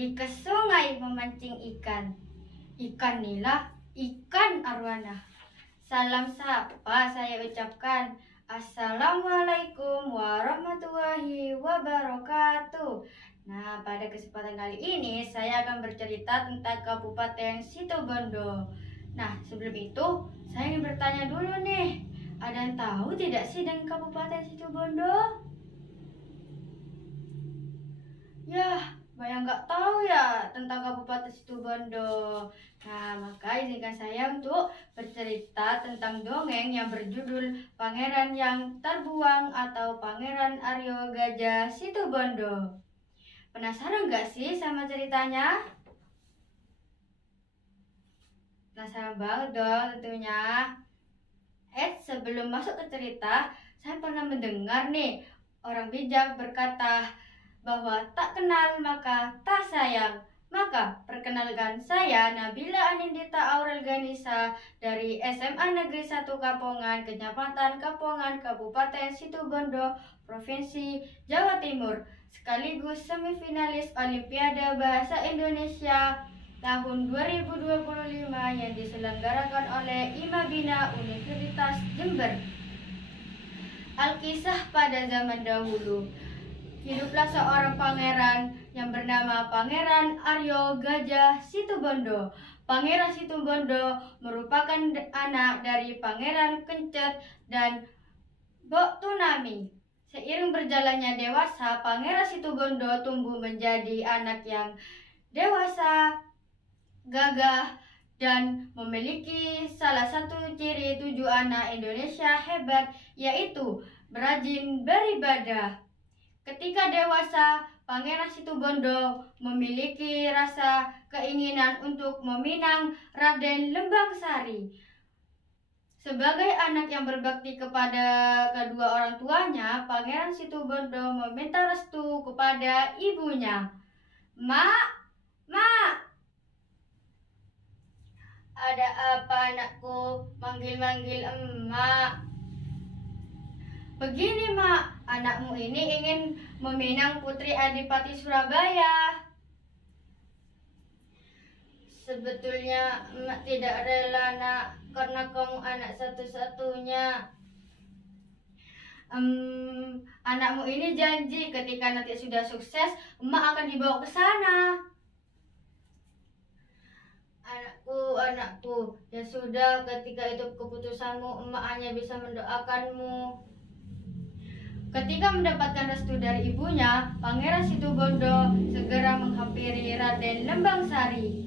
pergi ke sungai memancing ikan. Ikan nila, ikan arwana. Salam sapa saya ucapkan. Assalamualaikum warahmatullahi wabarakatuh. Nah, pada kesempatan kali ini saya akan bercerita tentang Kabupaten Situbondo. Nah, sebelum itu saya ingin bertanya dulu nih. Ada yang tahu tidak sih dengan Kabupaten Situbondo? Ya, banyak nggak tahu ya tentang Kabupaten Situbondo. Nah, maka izinkan saya untuk bercerita tentang dongeng yang berjudul Pangeran yang Terbuang atau Pangeran Aryo Gajah Situbondo. Penasaran nggak sih sama ceritanya? Penasaran banget dong tentunya. Sebelum masuk ke cerita, saya pernah mendengar nih orang bijak berkata bahwa tak kenal maka tak sayang. Maka perkenalkan saya Nabila Anindita Aurel Ganisa dari SMA Negeri 1 Kapongan, Kecamatan Kapongan, Kabupaten Situbondo, Provinsi Jawa Timur, sekaligus semifinalis Olimpiade Bahasa Indonesia tahun 2025 yang diselenggarakan oleh Imabina Universitas Jember. Alkisah pada zaman dahulu. Hiduplah seorang pangeran yang bernama Pangeran Aryo Gajah Situbondo. Pangeran Situbondo merupakan anak dari Pangeran Kencet dan Bok Tunami. Seiring berjalannya dewasa, Pangeran Situbondo tumbuh menjadi anak yang dewasa, gagah, dan memiliki salah satu ciri 7 anak Indonesia hebat, yaitu berajin beribadah. Ketika dewasa, Pangeran Situbondo memiliki rasa keinginan untuk meminang Raden Lembangsari. Sebagai anak yang berbakti kepada kedua orang tuanya, Pangeran Situbondo meminta restu kepada ibunya. Mak, ada apa anakku manggil-manggil emak? Begini mak, anakmu ini ingin meminang Putri Adipati Surabaya. Sebetulnya emak tidak rela nak, karena kamu anak satu-satunya. Anakmu ini janji ketika nanti sudah sukses, emak akan dibawa ke sana. Anakku, ya sudah, ketika itu keputusanmu, emak hanya bisa mendoakanmu. Ketika mendapatkan restu dari ibunya, Pangeran Situbondo segera menghampiri Raden Lembangsari.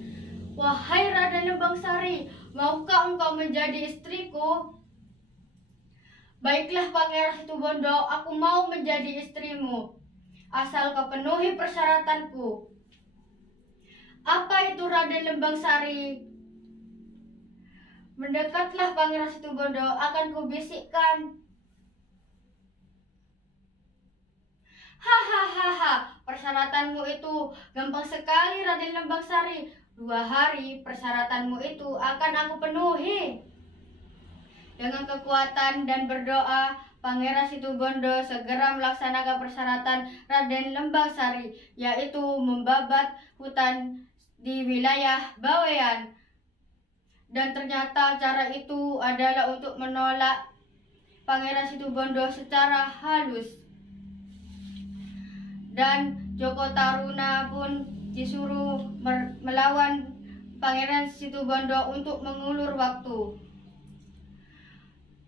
Wahai Raden Lembangsari, maukah engkau menjadi istriku? Baiklah Pangeran Situbondo, aku mau menjadi istrimu, asal kau penuhi persyaratanku. Apa itu Raden Lembangsari? Mendekatlah Pangeran Situbondo, akan kubisikkan. Hahaha, persyaratanmu itu gampang sekali Raden Lembangsari. 2 hari persyaratanmu itu akan aku penuhi. Dengan kekuatan dan berdoa, Pangeran Situbondo segera melaksanakan persyaratan Raden Lembangsari, yaitu membabat hutan di wilayah Bawean. Dan ternyata cara itu adalah untuk menolak Pangeran Situbondo secara halus. Dan Joko Taruna pun disuruh melawan Pangeran Situbondo untuk mengulur waktu.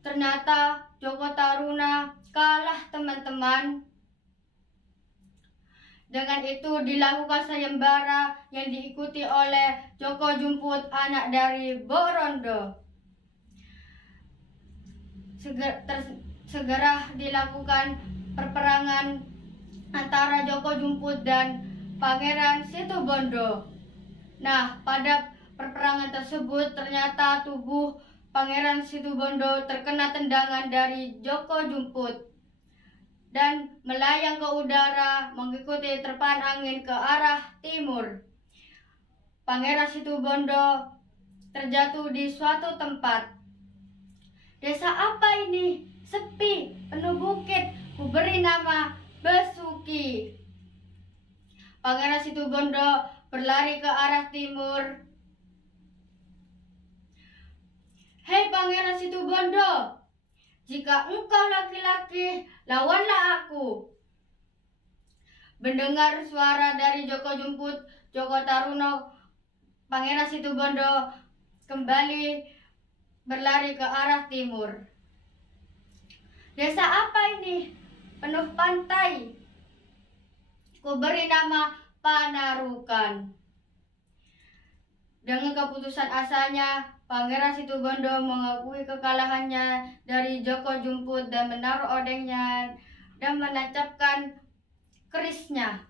Ternyata Joko Taruna kalah teman-teman. Dengan itu dilakukan sayembara yang diikuti oleh Joko Jumput, anak dari Bok Rondo. Segera dilakukan perperangan antara Joko Jumput dan Pangeran Situbondo. Nah, pada perperangan tersebut ternyata tubuh Pangeran Situbondo terkena tendangan dari Joko Jumput dan melayang ke udara mengikuti terpaan angin ke arah timur. Pangeran Situbondo terjatuh di suatu tempat. Desa apa ini? Sepi, penuh bukit. Kuberi nama Besuki. Pangeran Situbondo berlari ke arah timur. Hei Pangeran Situbondo, jika engkau laki-laki, lawanlah aku. Mendengar suara dari Joko Jumput, Joko Taruno, Pangeran Situbondo kembali berlari ke arah timur. Desa apa ini? Penuh pantai. Ku beri nama Panarukan. Dengan keputusan asanya, Pangeran Situbondo mengakui kekalahannya dari Joko Jumput dan menaruh odengnya dan menancapkan kerisnya.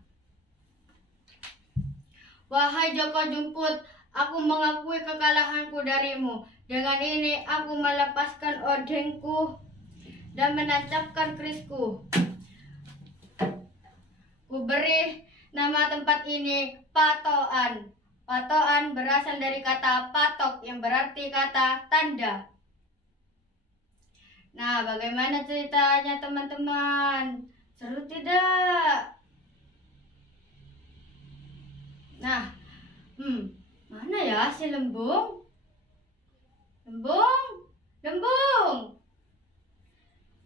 Wahai Joko Jumput, aku mengakui kekalahanku darimu. Dengan ini aku melepaskan odengku dan menancapkan kerisku. Ku beri nama tempat ini Patoan. Patoan berasal dari kata patok yang berarti kata tanda. Nah, bagaimana ceritanya teman-teman? Seru tidak? Nah, mana ya si Lembung? Lembung.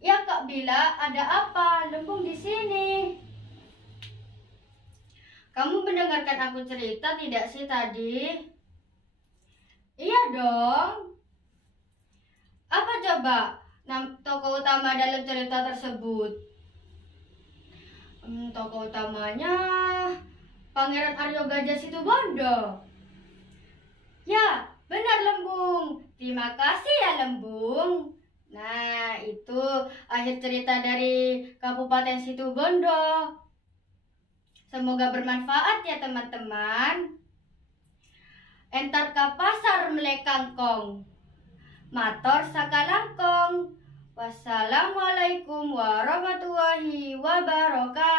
Ya Kak Bila, ada apa? Lembung di sini. Kamu mendengarkan aku cerita tidak sih tadi? Iya dong. Apa coba tokoh utama dalam cerita tersebut? Tokoh utamanya Pangeran Aryo Gajah Situbondo. Ya, benar Lembung. Terima kasih ya Lembung. Nah, itu akhir cerita dari Kabupaten Situbondo. Semoga bermanfaat ya teman-teman. Entar ka pasar melekangkong, mator sakalangkong. Wassalamualaikum warahmatullahi wabarakatuh.